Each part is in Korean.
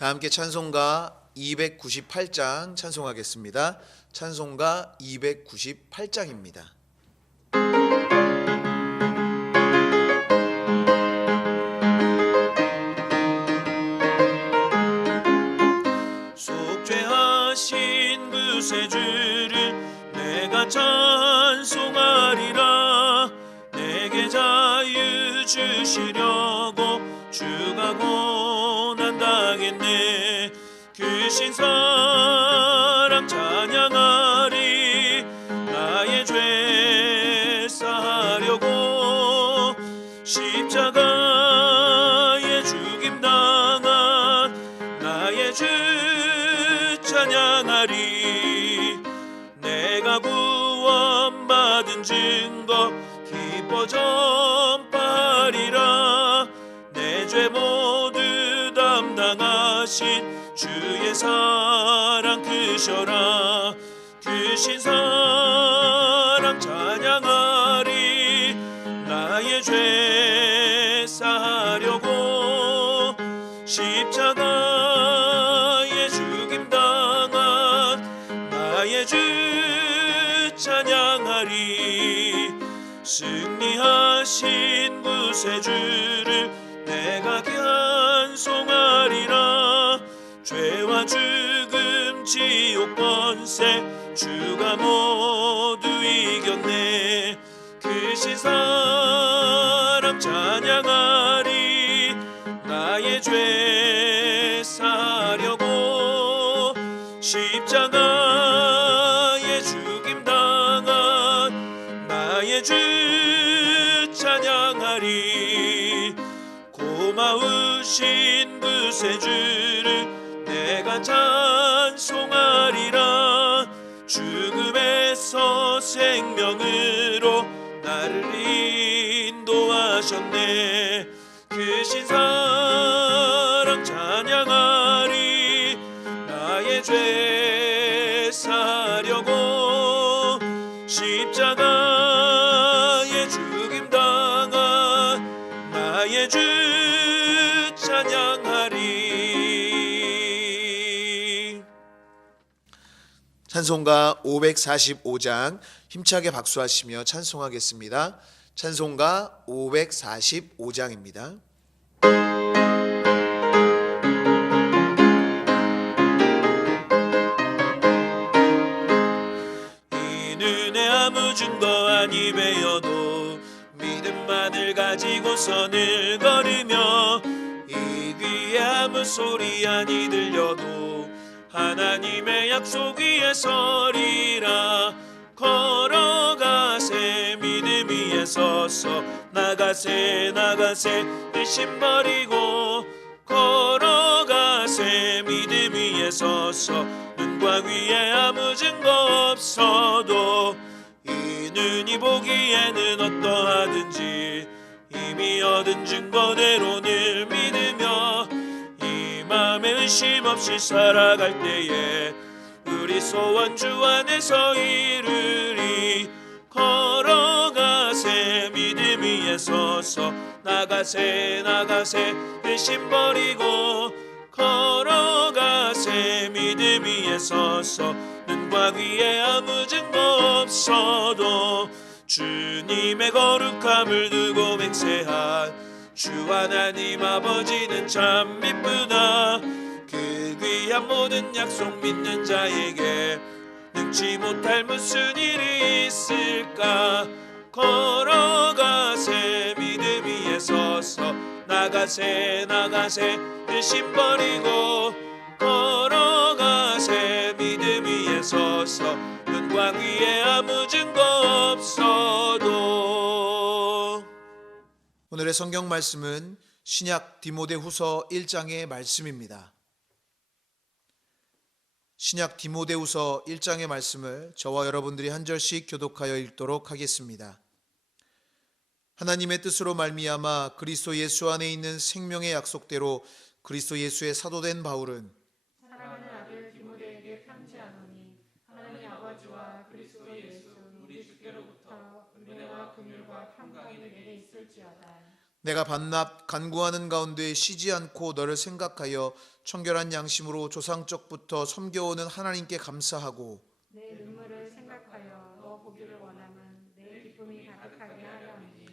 다 함께 찬송가 298장 찬송하겠습니다. 찬송가 298장입니다. 속죄하신 구세주를 내가 찬송하리라. 내게 자유 주시려고 주가 고난당했네. 그 신사랑 찬양하리. 나의 죄 사하려고 십자가에 죽임당한 나의 주 찬양하리. 내가 구원받은 증거 기뻐 전파하리라. 내 죄 모두 담당하신 주의 사랑 크셔라. 그 신사랑 찬양하리. 나의 죄 사하려고 십자가에 죽임당한 나의 주 찬양하리. 승리하신 구세주를 내가 찬송하리라. 죄와 죽음 지옥 권세 주가 모두 이겼네. 그 신사랑 찬양하리. 나의 죄 사하려고 십자가에 죽임당한 나의 주 찬양하리. 고마우신 구세주를 내가 찬송하리라. 죽음에서 생명으로 나를 인도하셨네. 그 신사랑 찬양하리. 나의 죄 사하려고 십자가에 죽임당한 나의 주 찬양하리. 찬송가 545장 힘차게 박수하시며 찬송하겠습니다. 찬송가 545장입니다. 이 눈에 아무 증거 아니 배여도 믿음만을 가지고 선을 걸으며 이 귀에 아무 소리 아니 들려도 하나님의 약속 위에 서리라. 걸어가세 믿음 위에 서서 나가세 나가세 의심 버리고 걸어가세 믿음 위에 서서 눈과 귀에 아무 증거 없어도 이 눈이 보기에는 어떠하든지 이미 얻은 증거대로 늘 믿으며 이 맘에 의심 없이 살아갈 때에 우리 소원 주 안에서 이루리. 걸어가세 믿음 위에 서서 나가세 나가세 의심 버리고 걸어가세 믿음 위에 서서 눈과 귀에 아무 증거 없어도 주님의 거룩함을 두고 맹세한 주 하나님 아버지는 참 미쁘다. 그 귀한 모든 약속 믿는 자에게 능치 못할 무슨 일이 있을까. 걸어가세 믿음 위에 서서 나가세 나가세 의심 버리고 걸어가세 믿음 위에 서서 눈과 귀에 아무 증거 없어도. 오늘의 성경 말씀은 신약 디모데후서 1장의 말씀입니다. 신약 디모데후서 1장의 말씀을 저와 여러분들이 한 절씩 교독하여 읽도록 하겠습니다. 하나님의 뜻으로 말미암아 그리스도 예수 안에 있는 생명의 약속대로 그리스도 예수의 사도된 바울은 사랑하는 아들 디모데에게 편지하노니 하나님 아버지와 그리스도 예수 우리 주께로부터 은혜와 긍휼과 평강이 내게 있을지어다. 내가 밤낮 간구하는 가운데 쉬지 않고 너를 생각하여 청결한 양심으로 조상적부터 섬겨오는 하나님께 감사하고 내 눈물을 생각하여 너 보기를 원함은 내 기쁨이 가득하게 하려 함이니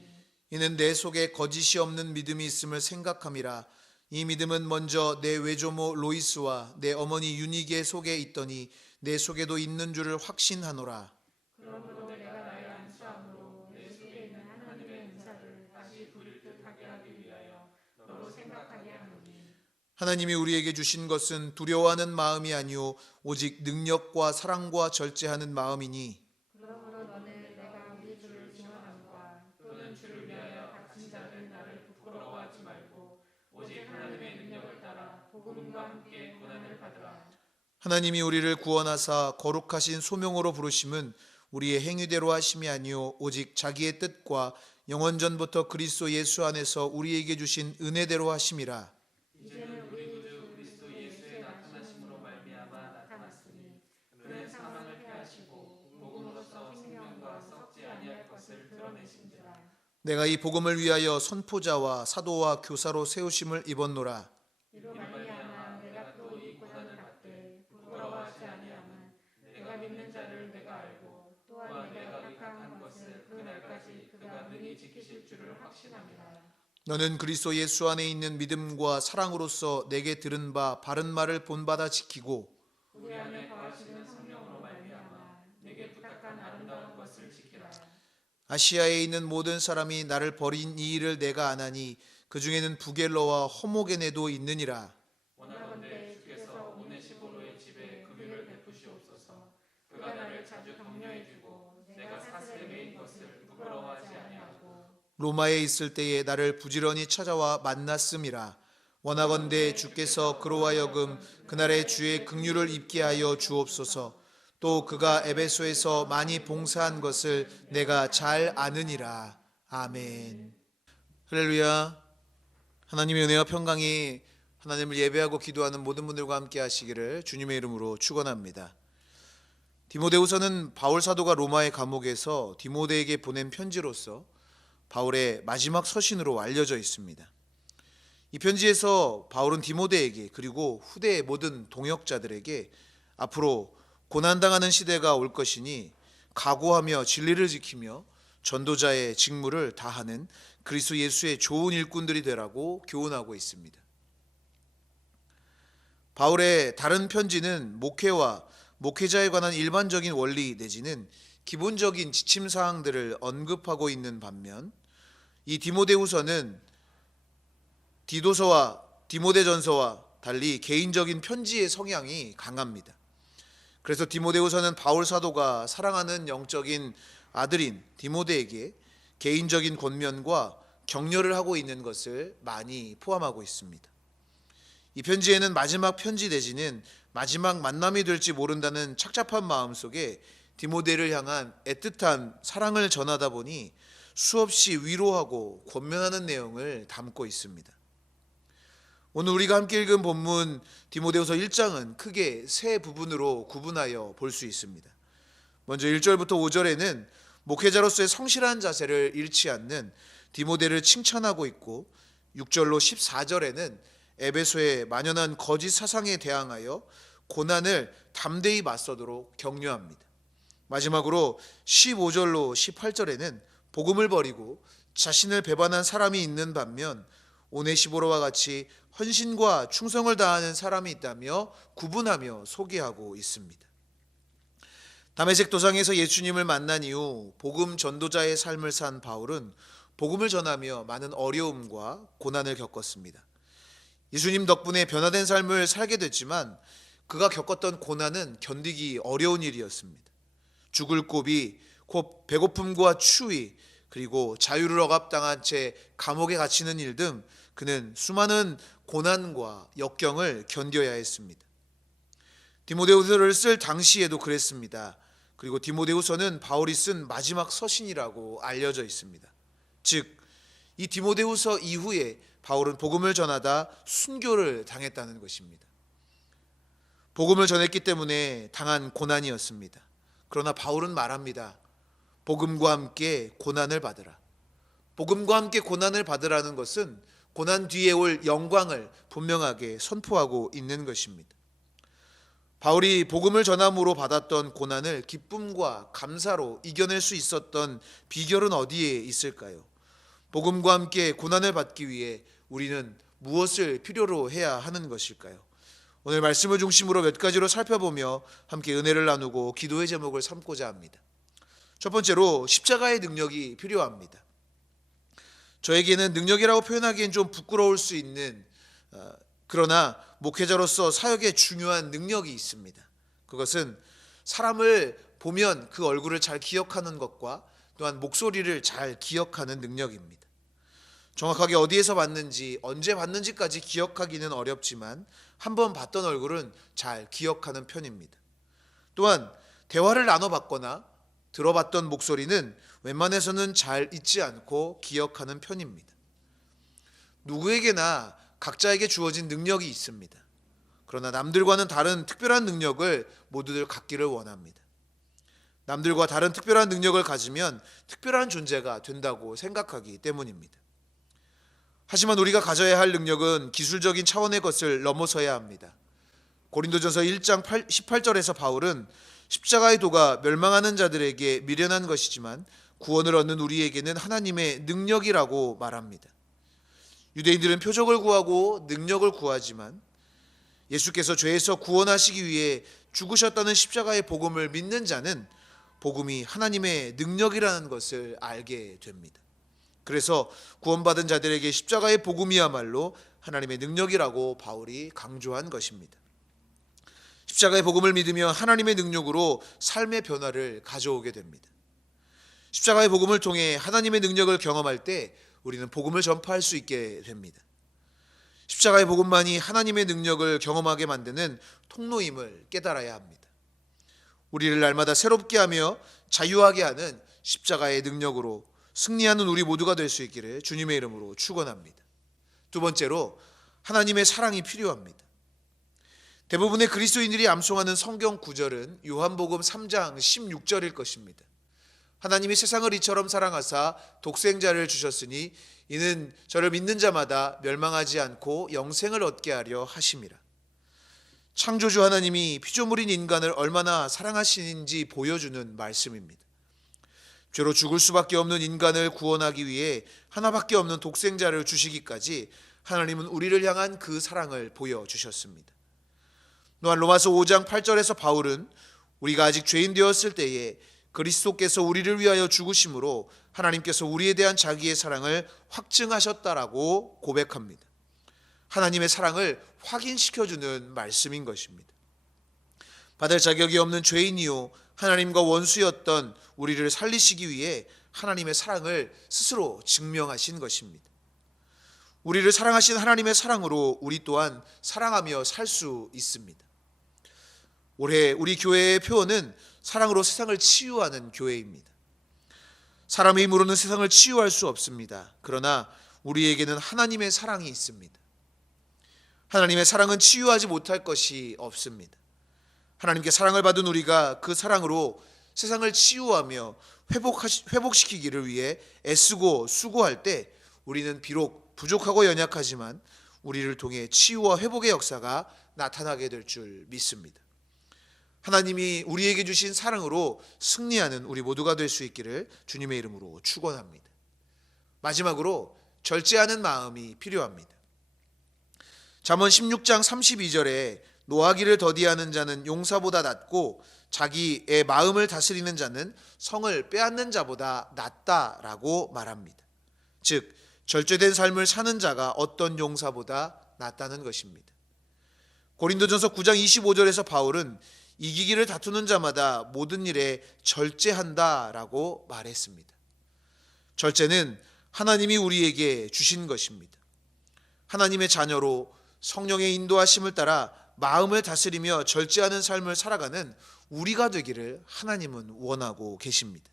이는 내 속에 거짓이 없는 믿음이 있음을 생각함이라. 이 믿음은 먼저 내 외조모 로이스와 내 어머니 유니게 속에 있더니 내 속에도 있는 줄을 확신하노라. 그러므로 내가 나의 안수함으로 내 속에 있는 하나님의 은사를 다시 부릴 듯하게 하기 위하여 너로 생각하게 하노니 하나님이 우리에게 주신 것은 두려워하는 마음이 아니요 오직 능력과 사랑과 절제하는 마음이니 그러므로 너는 내가 우리 주를 증언함과 또는 주를 위하여 갇힌 자들 나를 부끄러워하지 말고 오직 하나님의 능력을 따라 복음과 함께 고난을 받으라. 하나님이 우리를 구원하사 거룩하신 소명으로 부르심은 우리의 행위대로 하심이 아니요 오직 자기의 뜻과 영원전부터 그리스도 예수 안에서 우리에게 주신 은혜대로 하심이라. 이제는 우리 구주 그리스도 예수의 나타나심으로 말미암아 나타났으니 그는 사망을 패하시고 복음으로써 생명과 썩지 아니할 것을 드러내신지라. 내가 이 복음을 위하여 선포자와 사도와 교사로 세우심을 입었노라. 이로 말미암아 내가 또 이 고난을 받되 부끄러워하지 아니함은 내가 믿는 자를 내가 알고 또한 내가 택한 것을 그 날까지 그가 능히 지키실 줄을 확신함이라. 너는 그리스도 예수 안에 있는 믿음과 사랑으로서 내게 들은 바 바른 말을 본받아 지키고 우리 안에 거하시는 성령으로 말미암아 내게 부탁한 아름다운 것을 지키라. 아시아에 있는 모든 사람이 나를 버린 이 일을 내가 아나니 그 중에는 부겔러와 허모게네도 있느니라. 원하건대 주께서 오네시포로의 집에 금유를 베푸시옵소서. 그가 나를 자주 격려해주고 내가 사슬에 매인 것을 부끄러워하지 아니하고 로마에 있을 때에 나를 부지런히 찾아와 만났음이라. 원하건대 주께서 그로 하여금 그날의 주의 긍휼을 입게 하여 주옵소서. 또 그가 에베소에서 많이 봉사한 것을 내가 잘 아느니라. 아멘. 할렐루야. 하나님의 은혜와 평강이 하나님을 예배하고 기도하는 모든 분들과 함께 하시기를 주님의 이름으로 축원합니다. 디모데후서는 바울 사도가 로마의 감옥에서 디모데에게 보낸 편지로서 바울의 마지막 서신으로 알려져 있습니다. 이 편지에서 바울은 디모데에게 그리고 후대의 모든 동역자들에게 앞으로 고난당하는 시대가 올 것이니 각오하며 진리를 지키며 전도자의 직무를 다하는 그리스도 예수의 좋은 일꾼들이 되라고 교훈하고 있습니다. 바울의 다른 편지는 목회와 목회자에 관한 일반적인 원리 내지는 기본적인 지침 사항들을 언급하고 있는 반면 이 디모데후서는 디도서와 디모데전서와 달리 개인적인 편지의 성향이 강합니다. 그래서 디모데후서는 바울 사도가 사랑하는 영적인 아들인 디모데에게 개인적인 권면과 격려를 하고 있는 것을 많이 포함하고 있습니다. 이 편지에는 마지막 편지 내지는 마지막 만남이 될지 모른다는 착잡한 마음 속에 디모데를 향한 애틋한 사랑을 전하다 보니 수없이 위로하고 권면하는 내용을 담고 있습니다. 오늘 우리가 함께 읽은 본문 디모데후서 1장은 크게 세 부분으로 구분하여 볼 수 있습니다. 먼저 1절부터 5절에는 목회자로서의 성실한 자세를 잃지 않는 디모데를 칭찬하고 있고 6절로 14절에는 에베소의 만연한 거짓 사상에 대항하여 고난을 담대히 맞서도록 격려합니다. 마지막으로 15절로 18절에는 복음을 버리고 자신을 배반한 사람이 있는 반면 오네시보로와 같이 헌신과 충성을 다하는 사람이 있다며 구분하며 소개하고 있습니다. 다메섹 도상에서 예수님을 만난 이후 복음 전도자의 삶을 산 바울은 복음을 전하며 많은 어려움과 고난을 겪었습니다. 예수님 덕분에 변화된 삶을 살게 됐지만 그가 겪었던 고난은 견디기 어려운 일이었습니다. 죽을 고비, 곧 배고픔과 추위, 그리고 자유를 억압당한 채 감옥에 갇히는 일 등 그는 수많은 고난과 역경을 견뎌야 했습니다. 디모데후서를 쓸 당시에도 그랬습니다. 그리고 디모데후서는 바울이 쓴 마지막 서신이라고 알려져 있습니다. 즉, 이 디모데후서 이후에 바울은 복음을 전하다 순교를 당했다는 것입니다. 복음을 전했기 때문에 당한 고난이었습니다. 그러나 바울은 말합니다. 복음과 함께 고난을 받으라. 복음과 함께 고난을 받으라는 것은 고난 뒤에 올 영광을 분명하게 선포하고 있는 것입니다. 바울이 복음을 전함으로 받았던 고난을 기쁨과 감사로 이겨낼 수 있었던 비결은 어디에 있을까요? 복음과 함께 고난을 받기 위해 우리는 무엇을 필요로 해야 하는 것일까요? 오늘 말씀을 중심으로 몇 가지로 살펴보며 함께 은혜를 나누고 기도의 제목을 삼고자 합니다. 첫 번째로 십자가의 능력이 필요합니다. 저에게는 능력이라고 표현하기엔 좀 부끄러울 수 있는 그러나 목회자로서 사역에 중요한 능력이 있습니다. 그것은 사람을 보면 그 얼굴을 잘 기억하는 것과 또한 목소리를 잘 기억하는 능력입니다. 정확하게 어디에서 봤는지 언제 봤는지까지 기억하기는 어렵지만 한번 봤던 얼굴은 잘 기억하는 편입니다. 또한 대화를 나눠봤거나 들어봤던 목소리는 웬만해서는 잘 잊지 않고 기억하는 편입니다. 누구에게나 각자에게 주어진 능력이 있습니다. 그러나 남들과는 다른 특별한 능력을 모두들 갖기를 원합니다. 남들과 다른 특별한 능력을 가지면 특별한 존재가 된다고 생각하기 때문입니다. 하지만 우리가 가져야 할 능력은 기술적인 차원의 것을 넘어서야 합니다. 고린도전서 1장 18절에서 바울은 십자가의 도가 멸망하는 자들에게 미련한 것이지만 구원을 얻는 우리에게는 하나님의 능력이라고 말합니다. 유대인들은 표적을 구하고 능력을 구하지만 예수께서 죄에서 구원하시기 위해 죽으셨다는 십자가의 복음을 믿는 자는 복음이 하나님의 능력이라는 것을 알게 됩니다. 그래서 구원받은 자들에게 십자가의 복음이야말로 하나님의 능력이라고 바울이 강조한 것입니다. 십자가의 복음을 믿으며 하나님의 능력으로 삶의 변화를 가져오게 됩니다. 십자가의 복음을 통해 하나님의 능력을 경험할 때 우리는 복음을 전파할 수 있게 됩니다. 십자가의 복음만이 하나님의 능력을 경험하게 만드는 통로임을 깨달아야 합니다. 우리를 날마다 새롭게 하며 자유하게 하는 십자가의 능력으로 승리하는 우리 모두가 될 수 있기를 주님의 이름으로 축원합니다. 두 번째로 하나님의 사랑이 필요합니다. 대부분의 그리스도인들이 암송하는 성경 구절은 요한복음 3장 16절일 것입니다. 하나님이 세상을 이처럼 사랑하사 독생자를 주셨으니 이는 저를 믿는 자마다 멸망하지 않고 영생을 얻게 하려 하심이라. 창조주 하나님이 피조물인 인간을 얼마나 사랑하시는지 보여주는 말씀입니다. 죄로 죽을 수밖에 없는 인간을 구원하기 위해 하나밖에 없는 독생자를 주시기까지 하나님은 우리를 향한 그 사랑을 보여주셨습니다. 또한 로마서 5장 8절에서 바울은 우리가 아직 죄인 되었을 때에 그리스도께서 우리를 위하여 죽으심으로 하나님께서 우리에 대한 자기의 사랑을 확증하셨다라고 고백합니다. 하나님의 사랑을 확인시켜주는 말씀인 것입니다. 받을 자격이 없는 죄인이요 하나님과 원수였던 우리를 살리시기 위해 하나님의 사랑을 스스로 증명하신 것입니다. 우리를 사랑하신 하나님의 사랑으로 우리 또한 사랑하며 살 수 있습니다. 올해 우리 교회의 표어는 사랑으로 세상을 치유하는 교회입니다. 사람의 힘으로는 세상을 치유할 수 없습니다. 그러나 우리에게는 하나님의 사랑이 있습니다. 하나님의 사랑은 치유하지 못할 것이 없습니다. 하나님께 사랑을 받은 우리가 그 사랑으로 세상을 치유하며 회복시키기를 위해 애쓰고 수고할 때 우리는 비록 부족하고 연약하지만 우리를 통해 치유와 회복의 역사가 나타나게 될 줄 믿습니다. 하나님이 우리에게 주신 사랑으로 승리하는 우리 모두가 될 수 있기를 주님의 이름으로 축원합니다. 마지막으로 절제하는 마음이 필요합니다. 잠언 16장 32절에 노하기를 더디하는 자는 용사보다 낫고 자기의 마음을 다스리는 자는 성을 빼앗는 자보다 낫다라고 말합니다. 즉 절제된 삶을 사는 자가 어떤 용사보다 낫다는 것입니다. 고린도전서 9장 25절에서 바울은 이기기를 다투는 자마다 모든 일에 절제한다라고 말했습니다. 절제는 하나님이 우리에게 주신 것입니다. 하나님의 자녀로 성령의 인도하심을 따라 마음을 다스리며 절제하는 삶을 살아가는 우리가 되기를 하나님은 원하고 계십니다.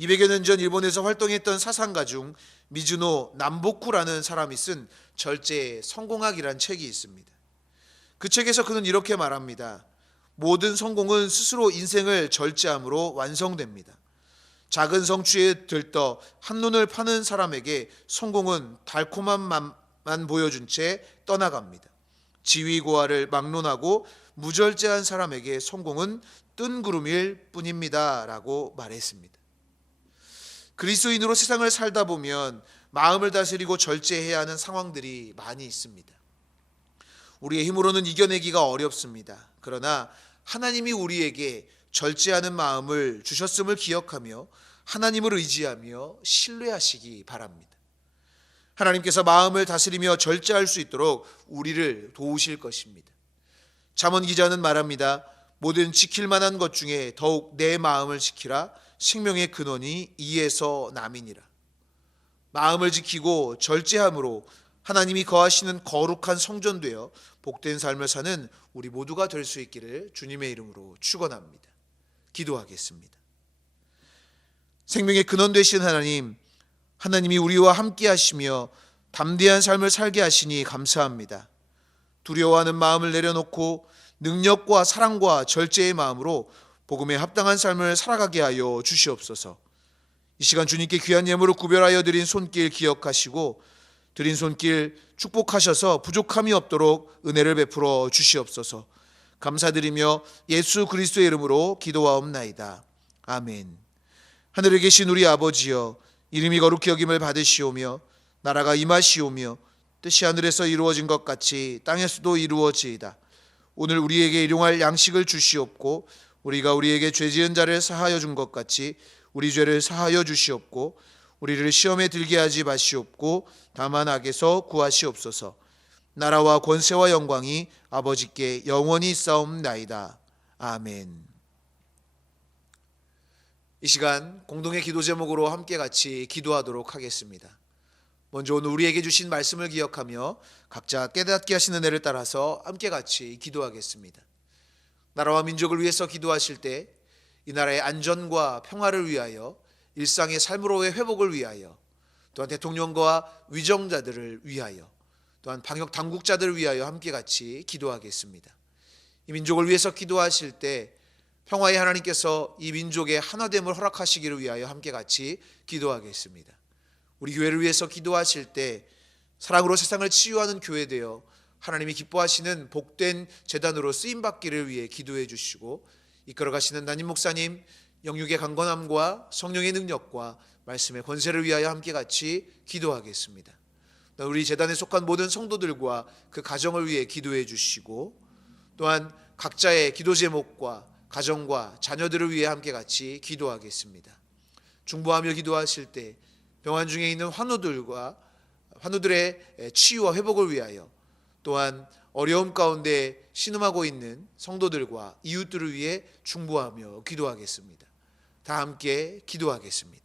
200여 년 전 일본에서 활동했던 사상가 중 미즈노 남보쿠라는 사람이 쓴 절제의 성공학이란 책이 있습니다. 그 책에서 그는 이렇게 말합니다. 모든 성공은 스스로 인생을 절제함으로 완성됩니다. 작은 성취에 들떠 한눈을 파는 사람에게 성공은 달콤한 맛만 보여준 채 떠나갑니다. 지위고하를 막론하고 무절제한 사람에게 성공은 뜬구름일 뿐입니다 라고 말했습니다. 그리스도인으로 세상을 살다 보면 마음을 다스리고 절제해야 하는 상황들이 많이 있습니다. 우리의 힘으로는 이겨내기가 어렵습니다. 그러나 하나님이 우리에게 절제하는 마음을 주셨음을 기억하며 하나님을 의지하며 신뢰하시기 바랍니다. 하나님께서 마음을 다스리며 절제할 수 있도록 우리를 도우실 것입니다. 잠언 기자는 말합니다. 모든 지킬 만한 것 중에 더욱 내 마음을 지키라. 생명의 근원이 이에서 남이니라. 마음을 지키고 절제함으로 하나님이 거하시는 거룩한 성전 되어 복된 삶을 사는 우리 모두가 될 수 있기를 주님의 이름으로 축원합니다. 기도하겠습니다. 생명의 근원 되신 하나님, 하나님이 우리와 함께 하시며 담대한 삶을 살게 하시니 감사합니다. 두려워하는 마음을 내려놓고 능력과 사랑과 절제의 마음으로 복음에 합당한 삶을 살아가게 하여 주시옵소서. 이 시간 주님께 귀한 예물을 구별하여 드린 손길 기억하시고 드린 손길 축복하셔서 부족함이 없도록 은혜를 베풀어 주시옵소서. 감사드리며 예수 그리스도의 이름으로 기도하옵나이다. 아멘. 하늘에 계신 우리 아버지여, 이름이 거룩히 여김을 받으시오며 나라가 임하시오며 뜻이 하늘에서 이루어진 것 같이 땅에서도 이루어지이다. 오늘 우리에게 일용할 양식을 주시옵고 우리가 우리에게 죄 지은 자를 사하여 준 것 같이 우리 죄를 사하여 주시옵고 우리를 시험에 들게 하지 마시옵고 다만 악에서 구하시옵소서. 나라와 권세와 영광이 아버지께 영원히 있사옵나이다. 아멘. 이 시간 공동의 기도 제목으로 함께 같이 기도하도록 하겠습니다. 먼저 오늘 우리에게 주신 말씀을 기억하며 각자 깨닫게 하시는 은혜를 따라서 함께 같이 기도하겠습니다. 나라와 민족을 위해서 기도하실 때 이 나라의 안전과 평화를 위하여, 일상의 삶으로의 회복을 위하여, 또한 대통령과 위정자들을 위하여, 또한 방역 당국자들을 위하여 함께 같이 기도하겠습니다. 이 민족을 위해서 기도하실 때 평화의 하나님께서 이 민족의 하나됨을 허락하시기를 위하여 함께 같이 기도하겠습니다. 우리 교회를 위해서 기도하실 때 사랑으로 세상을 치유하는 교회 되어 하나님이 기뻐하시는 복된 제단으로 쓰임받기를 위해 기도해 주시고 이끌어가시는 담임 목사님 영육의 강건함과 성령의 능력과 말씀의 권세를 위하여 함께 같이 기도하겠습니다. 우리 제단에 속한 모든 성도들과 그 가정을 위해 기도해 주시고 또한 각자의 기도 제목과 가정과 자녀들을 위해 함께 같이 기도하겠습니다. 중보하며 기도하실 때 병환 중에 있는 환우들의 치유와 회복을 위하여 또한 어려움 가운데 신음하고 있는 성도들과 이웃들을 위해 중보하며 기도하겠습니다. 다 함께 기도하겠습니다.